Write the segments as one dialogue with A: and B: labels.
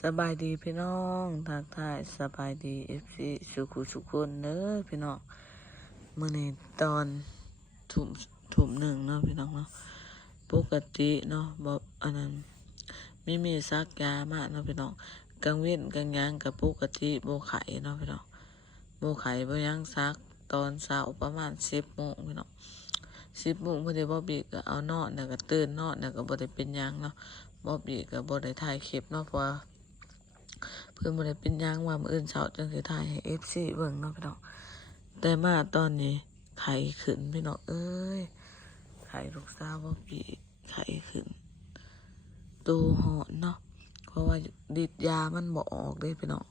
A: สบายดีพี่น้องทักทายสบายดีเอฟซีสุขุสุขคนเด้อพี่น้องเมื่อในตอนถุ่มถุ่มหนึ่งเนาะพี่น้องเนาะปกติเนาะบอกอันนั้นไม่มีซักยามากเนาะพี่น้องกลางเว้นกลางยางกับปกติโบไข่เนาะพี่น้องโบไข่โบยังซักตอนเช้าประมาณสิบโมงพี่น้องสิบโมงพอดีบอบบี้ก็เอานอนเนี่ยก็ตื่นนอนเนี่ยก็บ่ได้เป็นยังเนาะบอบบี้ก็บ่ได้ถ่ายคลิปเนาะเพราะ เพื่อนบ่ได้เป็นหยังว่ามื้ออื่นเช้าจังสิถ่ายให้ FC เบิ่งเนาะพี่น้องแต่มาตอนนี้ไข้ขึ้นพี่น้องเอ้ยไข้ลูกสาวบ่ปีไข้ขึ้นตัวหอนเนาะเพราะว่าดิดยามันบ่ออกเด้พี่น้อง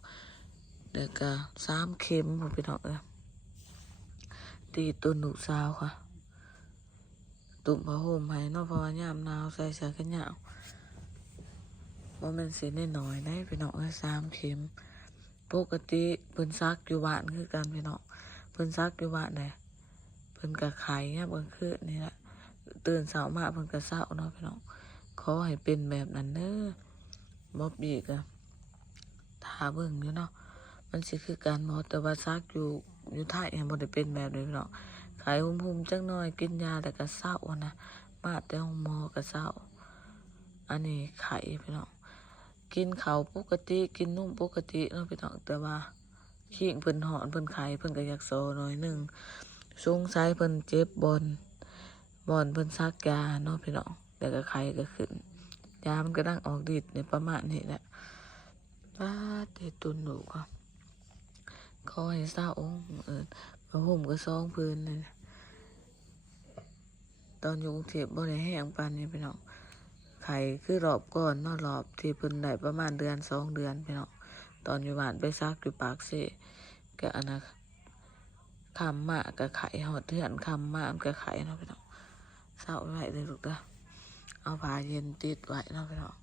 A: แล้วก็สามเข็มพุ่นพี่น้องเอ้ยตีตัวลูกสาวค่ะตุ่มผ้าห่มให้เนาะเพราะว่ายามหนาวใส่เสื้อกันหนาว ว่ามันสิแน่น้อยได้พี่น้องเอ้ยสามเข็ม ปกติเพิ่นซักอยู่บ้านคือกันพี่น้องเพิ่นซักอยู่บ้านเลยเพิ่นก็ไข่เนี่ยเบิ่งคือนี่แหละตื่นเช้ามาเพิ่นก็เช้าเนาะพี่น้องขอให้เป็นแบบนั้นเด้อบ่บีก็ทาเบิ่งอยู่เนาะมันสิคือการหมอแต่ว่าซักอยู่อยู่ไทยยังบ่ได้เป็นแบบนี้พี่น้องไข้หุ่มๆจักหน่อยกินยาแต่ก็เช้านะมาแต่ห้องหมอก็เช้าอันนี้ไข่พี่น้อง กินเขาปกติกินนุ่มปกติเนาะพี่น้องแต่ว่าขี้งเพิ่นหอนเพิ่นไข่เพิ่นก็อยากโซหน่อยหนึ่งสงสัยเพิ่นเจ็บบอลบอลเพิ่นซักยาเนาะพี่น้องแต่ก็ไข่ก็ขึ้นยามันก็ดังออกฤทธิ์ในประมาณนี้แหละป้าเตตุนหนูก็ขอให้เศร้าเออพระห่มก็ซองพื้นเลยตอนอยู่กรุงเทพบ่ได้แห้งปานนี้พี่น้อง ไข่คือรอบก่อนนอกรอบที่เพิ่นได้ประมาณเดือนสองเดือนพี่น้องตอนอยู่บ้านไปซักอยู่ปากเสก็อันนะคำมากกับไข่หอดเถื่อนคำมากกับไข่เนาะพี่น้องเศร้าไว้เลยลูกเด้อเอาผ้าเย็นติดไว้เนาะพี่น้อง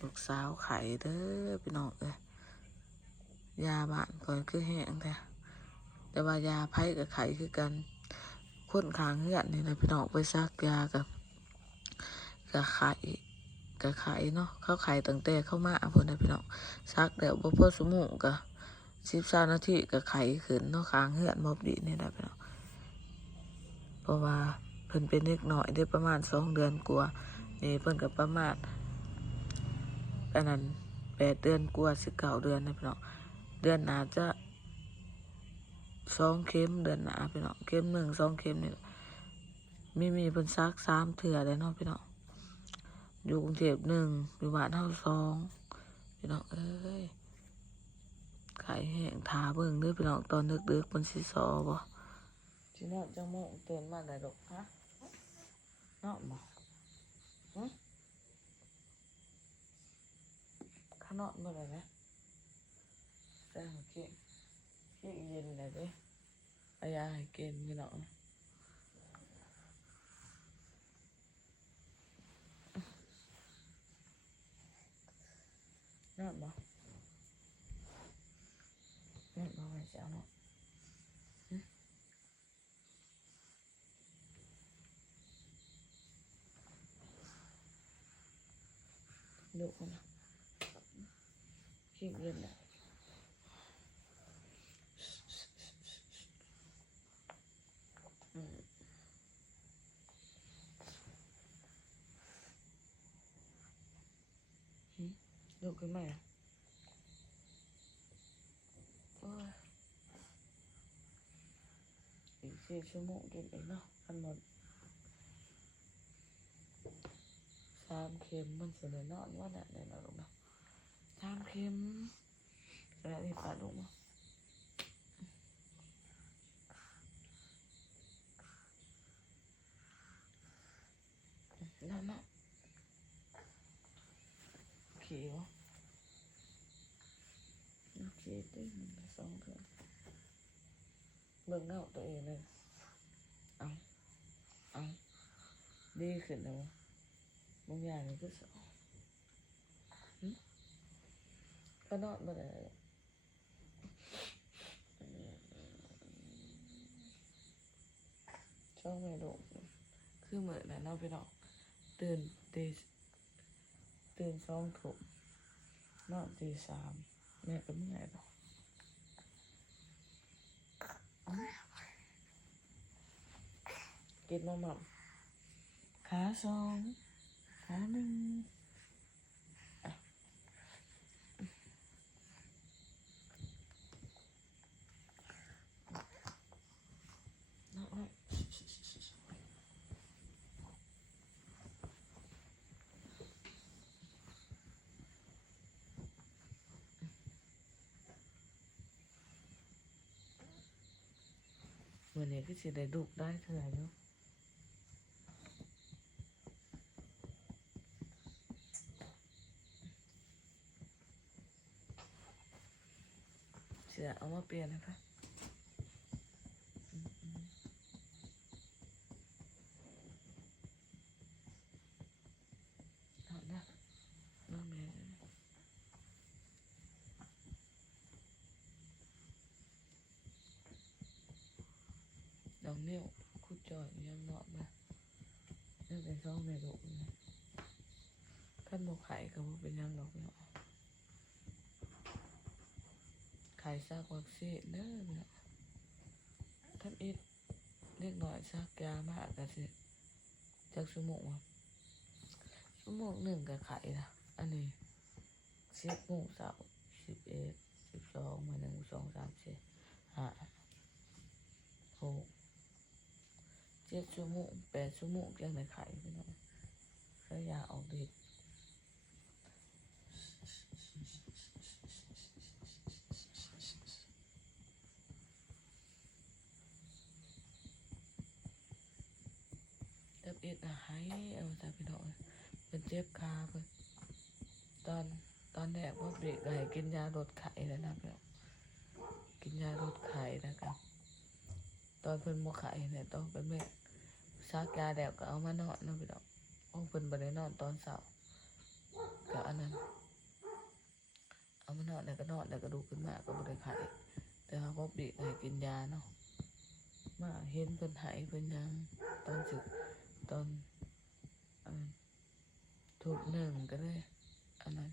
A: ลูกสาวไข่เด้อพี่น้องเอ้ยยาบ้านก่อนคือแห้งแต่แต่ว่ายาไผ่กับไข่คือกันคนขางเหือนนี่นะพี่น้องไปซักยากับ ก็ขายก็ขายเนาะเขาขายตั้งแต่เข้ามาเพิ่นนพี่น้องซักแล้วบ่พอสมุงก็สิบสามนาทีก็ไขขึ้นเนาะค้างเฮือนบ่ดีนี่แหละพี่น้องเพราะว่าเพิ่นเป็นเด็กน้อยได้ประมาณสองเดือนกว่านี่เพิ่นก็ประมาณอันนั้นแปดเดือนกว่าสิบเก้าเดือนนะพี่น้องเดือนหน้าจะสองเข็มเดือนหน้าพี่น้องเข็มหนึ่งสองเข็มนี่แหละมีมีเพิ่นซักสามเถื่อเลยเนาะพี่น้อง อยู่กรุงเทพหนึ่งอยู่บ้านเฮาสองพี่น้องเอ้ยขายแห้งทาเบิ่งเด้อพี่น้องตอนดึกๆมันสิซอบ่สินอนจังโมงตื่นมาได้ดอกฮะนอนบ่ข้านอนบ่ได้นะแต่เมื่อกี้ขี้เย็นเลยเด้อายาให้กินพี่น้อง นอนบ่นอนบ่ไม่เช้าเนาะหึดุมันนะขี้เย็นนะอืมหึลุกขึ้นมาอะ โอ้ย อีกสี่ชั่วโมงกินเองเนาะกันหมดสามเข็มมันจะได้นอนว่าน่ะ ดีขึ้นแล้วบางอย่างนี่ก็สองก็นอนมาได้แล้วช่องไม่ลงคือเหมือนนะเนาะพี่น้องตื่นตีตื่นสองถุ่มนอนตีสามแม่ก็เมื่อยแล้วกินมาหม่ำขาสองขาหนึ่งอะน้อยๆมื่อ นี้ก็สิได้ดุได้เท่าไหร่ เอามาเปลี่ยนนะคะอืมอืมเนะน้องแม่น้องนิ้วคุดจอยยังเหมาะมานี่เป็นช่องในโลกนะขั้นบกไข่ก็บ่เป็นยังหรอกเนาะ ขายซากวัคซีนเด้อนี่ยท่านอิดเล็กหน่อยซากยามากกะสิจากสมองวะสมองหนึ่งกับไข่นะอันนี้สิบโมงเสาร์สิบเอ็ดสิบสองมาหนึ่งสองสามสี่ห้าหกเจ็ดชั่วโมงแปดชั่วโมงยังในไข่พี่น้องระยะออกฤทธิ์ เอ็ดอะหายเอาแต่พี่น้องเป็นเจ็บขาเพิ่นตอนตอนแรกว่าเบรกก็ให้กินยาลดไข้แล้วนะพี่น้องกินยาลดไข้แล้วกันตอนเพิ่นบ่ไข้เนี่ยต้องเป็นแม่ซักยาแล้วก็เอามานอนนะพี่น้องโอ้เพิ่นบ่ได้นอนตอนเช้าก็อันนั้นเอามานอนแล้วก็นอนแล้วก็ดูขึ้นมาก็บ่ได้ไข้แต่ว่าบ่เบรกให้กินยาเนาะมาเห็นเพิ่นหายเพิ่นยังตอนสึก ตอนอันถูกหนึ่งก็เลยอันนั้น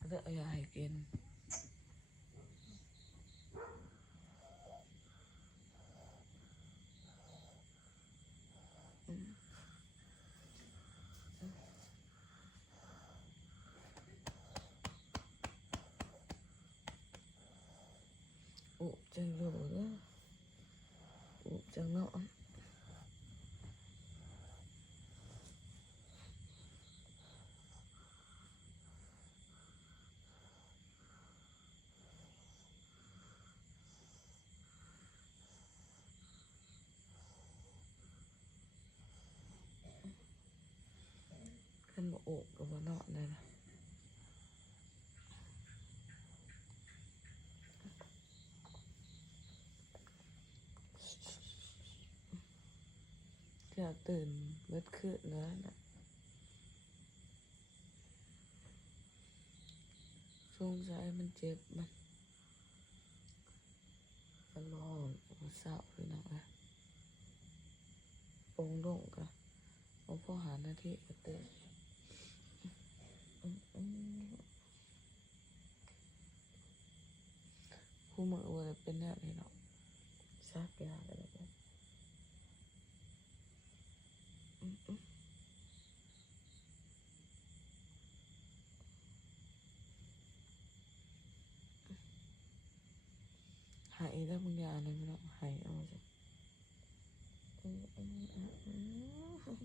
A: ก็เลยเอายาให้กินอืมโอ้จังอยู่เด้อโอ้จังเนาะ ขึ้นมาโอกกับว่านอนเลยนะ อยาตื่นเมื่อคืนแล้วนะสงสัยมันเจ็บมันมันร้อนมันเศร้าพี่น้องนะปงลงกะเอาพ่อหาหน้าที่ก็เตะผู้มือว่าเป็นแนวนี้เนาะซักยาอะไรแบบอืมอืม หายแล้วมึงยาเลยไม่เนาะหายเอาสิอืมอืมอืมอืม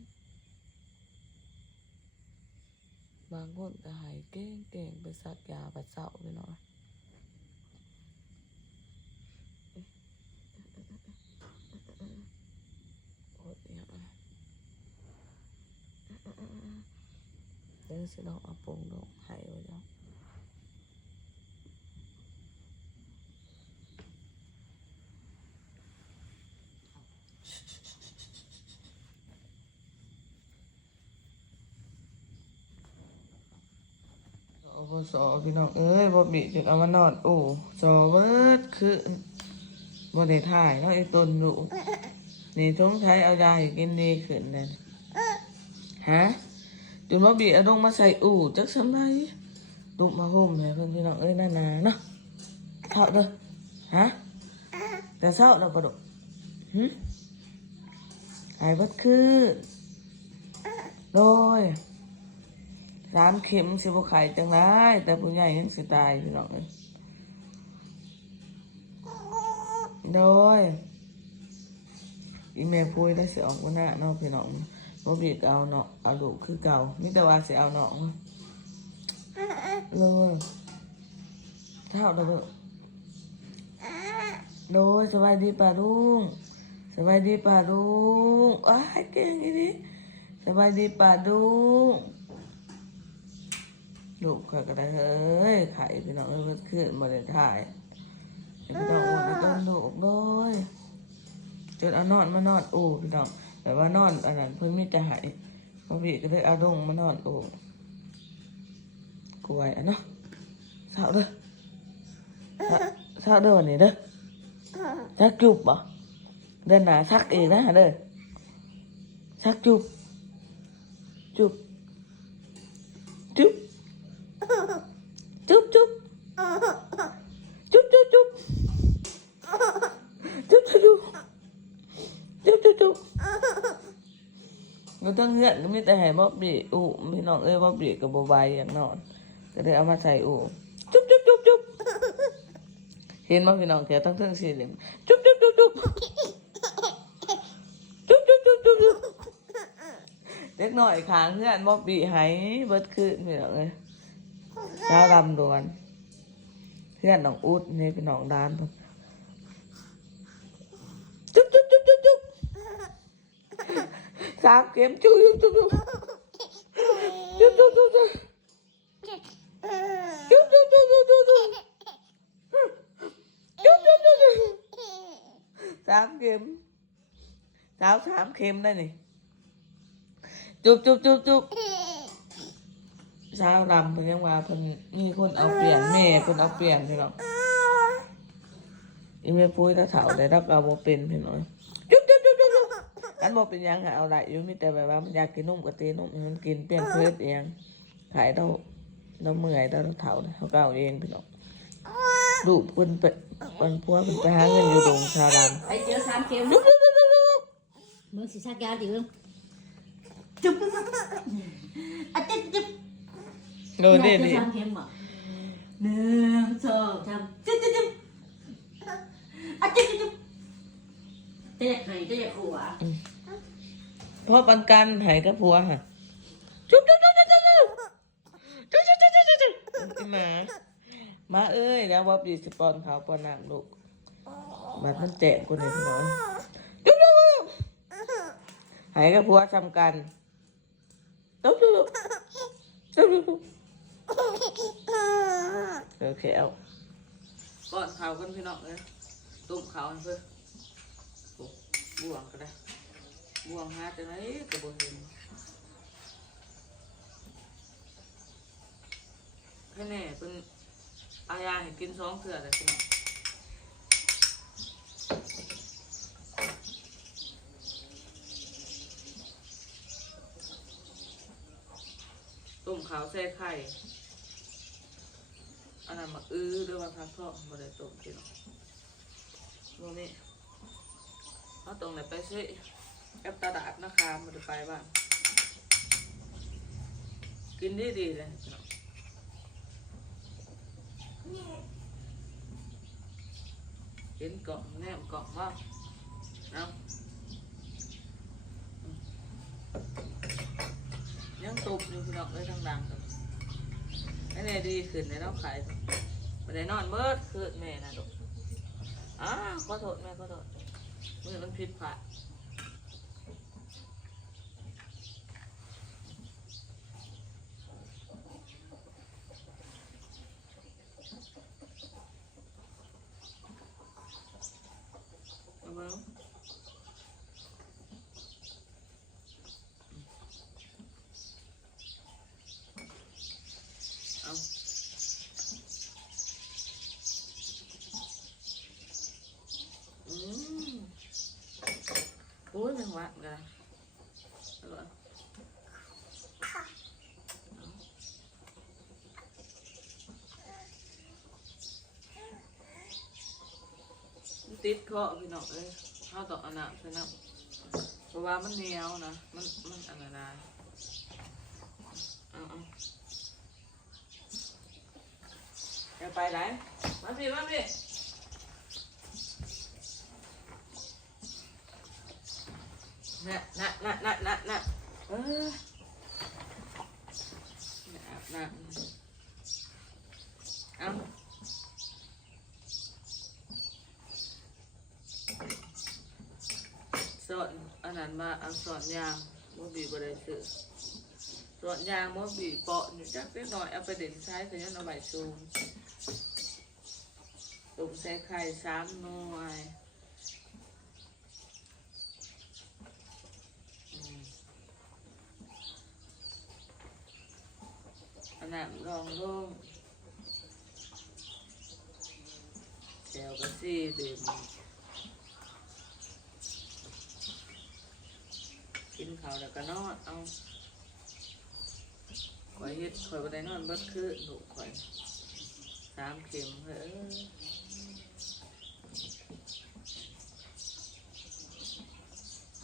A: บางคนก็หายเก่งเก่งไปซักยาไปเศร้าไปเนาะ โอ้ยเนี่ยเดี๋ยว สองเอาโป่งลงให้ไว้แล้วโอ้โหสอพี่น้องเอ้ยบ่บิจึงเอามานอนโอ้สอเบิดคือบ่ได้ถ่ายเนาะไอ้ต้นลูนี่ทงไทยเอายาให้กินดีขึ้นเลยฮะจนว่าบีเอาดงมาใส่อู่จักสำไรดุมาห่มเลยเพิ่อนพี่น้องเอ้ยนานาเนาะเท่าเด้อฮะแต่เศร้าแล้วปะดุหึหายวัดคืนโดย สามเข็มสิบไข่จังไรแต่ผู้ใหญ่ยังสิตายพี่น้องเอ้ยโดยอีเมลพูดได้เสียออกว่าหน้าเนาะพี่น้องบ่บีกเอาเนาะเอาลูกคือเก่ามิแต่ว่าเสิเอาเนาะเลยเท่าเด้อโดยสบายดีป่าลุงสบายดีป่าลุงอ้าเก่งอีนี่สบายดีป่าลุง ลูกข่อยก็ได้เฮ้ยไข่พี่น้องเอ้ยเพิ่นขึ้นบ่ได้ถ่ายพี่น้องโอนให้ต้องลูกโดยจนเอานอนมานอนโอ้พี่น้องแต่ว่านอนอันนั้นเพิ่นมีแต่หายพอพี่ก็เลยเอาดงมานอนโอ้กวยอะเนาะเศร้าเด้อเศร้าเศร้าเด้อวันนี้เด้อชักจุบบ่เดินหนาชักเองนะเด้อชักจุบจุบ มันต้องเงื่อนก็มีแต่ให้บ๊อบบี้อูพี่น้องเอ้ยบ๊อบบี้กับโบบายอย่างนอน ก็เลยเอามาใส่อูจุ๊บจุ๊บจุ๊บจุ๊บเห็นมั้พี่น้องแถวตั้งเทิงสี่เหลี่ยมจุ๊บจุ๊บจุ๊บจุ๊บจุ๊บจุ๊บจุ๊บจุ๊บจุ๊บเล็กหน่อยขางเงื่อนบ๊อบบี้หายเบิดคืนพี่น้องเอ้ยสาวดำดวนเพื่อนน้องอุดนี่เป็นน้องดานเพิ่น จุ๊บจุ๊บจุ๊บจุ๊บจุ๊บ สามเข็มจุ๊บจุ๊บจุ๊บจุ๊บจุ๊บจุ๊บจุ๊บจุ๊บจุ๊บจุ๊บจุ๊บจุ๊บจุ๊บจุ๊บจุ๊บจุ๊บจุ๊บจุ๊บสามเข็มสาวสามเข็มได้นี่จุ๊บจุ๊บจุ๊บจุ๊บสาวดำเพิ่นยังว่าเพิ่นมีคนเอาเปลี่ยนแม่เพิ่นเอาเปลี่ยนพี่น้องอีเมปุ้ยตาเถาได้รับเอาโมเป็นพี่น้อยจุ๊บจุ๊บจุ๊บจุ๊บจุ๊บ กันบอกเป็นหยังหาเอาได้อยู่มีแต่แบบว่ามันอยากกินนุ่มกับตีนุ่มมันกินเปลี่ยนเพศเองขายเราเราเมื่อยเราเถาเขาก็เอาเองพี่น้องลูกเพิ่นไปเพิ่นพัวเพิ่นไปหาเงินอยู่โรงชาด
B: ไปเจอสามเข็มำ
A: จุ๊บจุ๊บจุ๊บจุ๊บจุ๊บ
B: มึงสิชักยาดิมึงจุ๊บอะจุ๊บจุ๊บ
A: โดนเด่น
B: เจอ
A: ดิ
B: สามเข็มอะหนึ่งสองสามจุ๊บจุ๊บจุ๊บอะจุ๊บจุ๊บจุ๊บเจ๊ไห้เจ๊ขัว
A: พ่อปันกันหายกับพัวค่ะจุ๊บจุ๊บจุ๊บจุ๊บจุ๊บจุ๊บจุ๊บจุ๊บจุ๊บจุ๊บจุ๊บมามาเอ้ยแล้วว่าปีสปอนเขาปอนน้ำลูกบัดมันแจกคนนี้พี่น้อยจุ๊บจุ๊บจุ๊บหายกับผัวทำกันจุ๊บจุ๊บจุ๊บจุ๊บจุ๊บเออแขวก่อนเขากันพี่น้องเลยตุ้มเขาเพื่อบ่วงก็ได้ บ่วงหาจากไหนก็บ่เห็นแค่แน่เป็นอายาให้กินสองเถื่อเลยพี่น้องต้มขาวใส่ไข่อันนั้นมาอื้อด้วยว่าพักทองบ่ได้ต้มพี่น้องโมนี่เอาตรงไหนไปซื้อ แอปตาดาบนะคะมาดูไปบ้างกินดีดีเลยพี่น้องเห็นกล่องแนมกล่องว่าเอาอืมยังตุบอยู่พี่น้องเลยทางดังกันไอ้เนี่ยดีขึ้นในน้องขายไม่ได้นอนเบิดคืนแม่นะลูกอ้าขอโทษแม่ขอโทษมือมันผิดพลาดเอามาเอา อืมโอ้ยแมงวันกันอร่อย ติดเคาะพี่น้องเอ้ยข้าวตอกอันน่ะใช่น้ำเพราะว่ามันเหนียวนะ มันมันอันนั้นนะเอาเอาจะไปไหนมาพี่มาพี่น่ะน่ะน่ะน่ะน่ะน่ะเออน่ะน่ะเอา ส อนอันนั้นมาเอาสอนยางมอบีบอะไรซื้อสอนยางมอบีเปาะอยู่จักเล็กน้อยเอาไปเด่นใช้แต่ยังเอาใบซูมตุ่มใส่ไข่สามหน่วยอืมอันนั้นลองลงแถวกระซี่ดื่ม กินข้าวแล้วก็นอนเอาข่อยเฮ็ดข่อยบ่ได้นอนเบิดคืนลูกข่อยสามเข็มเฮ้ย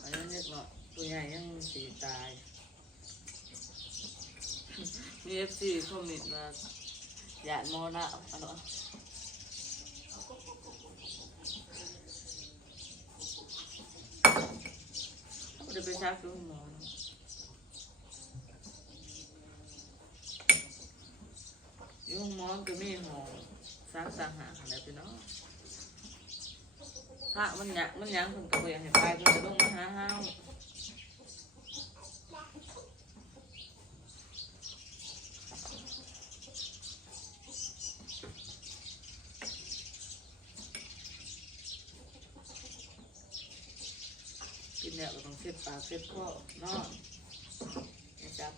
A: อันนั้นเล็กเนาะตัวใหญ่ยังสีตายมีเอฟซีคอมเมนต์มาหยาดโมนะอันเนาะเขาบ่ได้ไปซักดูหมอเนาะยุ่งมอนก็มีหอสร้างสร้างหาอะไรไปเนาะพระมันหยักมันหยังคนก็บ่อยากให้ไปคนก็ลงมาหาเฮา กินแล้วก็ต้องเช็ดปากเช็ดคอเนาะอย่าจับ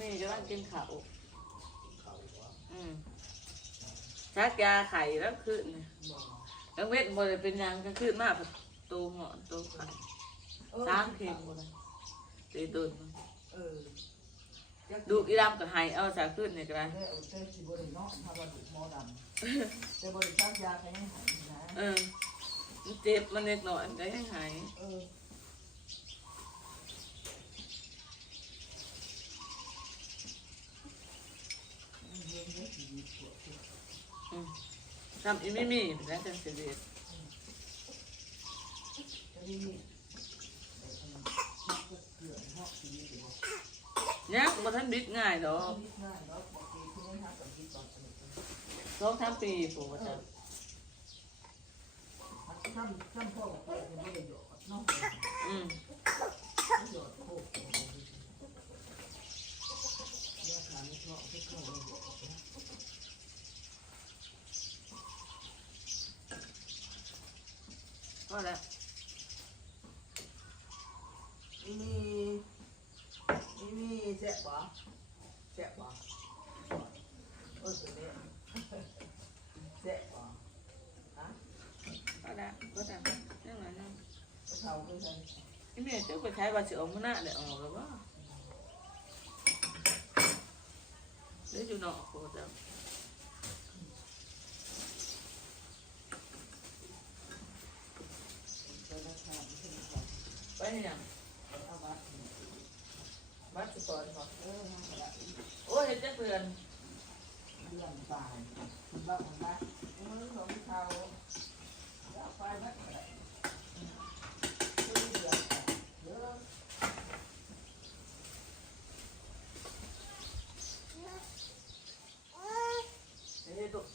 A: นี่จะต้องกินข้าวอืม ชักยาไข่แล้วขึ้นเนี่ยแล้วเวทบริเป็นหยังก็ขึ้นมากตัวหมอนตัวไข่สามเข็มหมดเลยตีตุน
C: เออ
A: ดูอีดำกับไห้เอาสาขึ้นเนี่ยก็ได้
C: ได้เอาได้สิบริเนาะถ้าว่าถูกหมอดำแต่บริชักยาใครให้หายนะ
A: เออมันเจ็บมันเล็กหน่อยมันก็ยังหาย
C: เที่
A: อืมทำอีไม่มีแล้วจังเสียเด็ด
C: จะได้มีแต่ขนมมักจะเกลือหอกสีหรือว่า
A: ยักบ่ทันบิดง่ายดอก
C: นิดง่ายเนาะบอกทีที่ไม่ทำกับที่ตอนนี้
A: สองสามปีผมว่าจะ
C: ทำทำพ่อกับพ่อยังไม่ได้หยอดเนาะ
A: อืม
C: หยอดโค กยาขาไม่ชอบที่เข้าไม่หยอดนะ
A: ก็แล้ว
C: อีมีอีมีแซ่บปะแซ่บปะเออตัวนี้แซ่บปะฮะ
A: ก็แล้วก็แล้วยังไงนั่ง
C: เท่าไม่ใช่
A: อีเมลเจ้าไปใช้บาสิออกมื้อหน้าได้ออกแล้วบ่เดี๋ยวอยู่นอกโคตร
C: อั
A: นนี้นะ
C: เบัต
A: สปอร์ตบ
C: อกเออ
A: โอ้ยเจ้าเพื่อน
C: เดือนบ่ายคุณบ้าคุณบ้ามื่อสองเท่าแล้วไฟบัตนเฮ้ยตุ๊ก